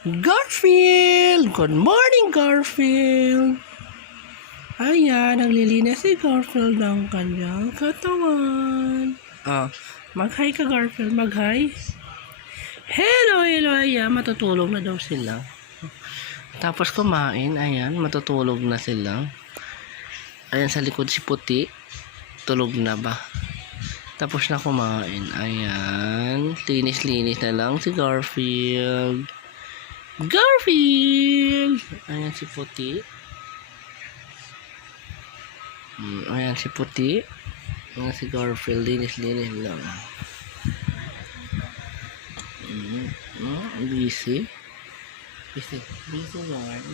Garfield! Good morning, Garfield! Ayan, naglilinis si Garfield ng kanyang katawan. Mag-hi ka, Garfield. Mag-hi. Hello. Ayan, matutulog na daw sila. Tapos kumain, ayan, matutulog na sila. Ayan, sa likod si Puti. Tulog na ba? Tapos na kumain. Ayan, linis-linis na lang si Garfield. Garfield! Ayan si Puti. Ayan si Puti. Ayan si Garfield. Linis-linis lang. Busy. Busy lang.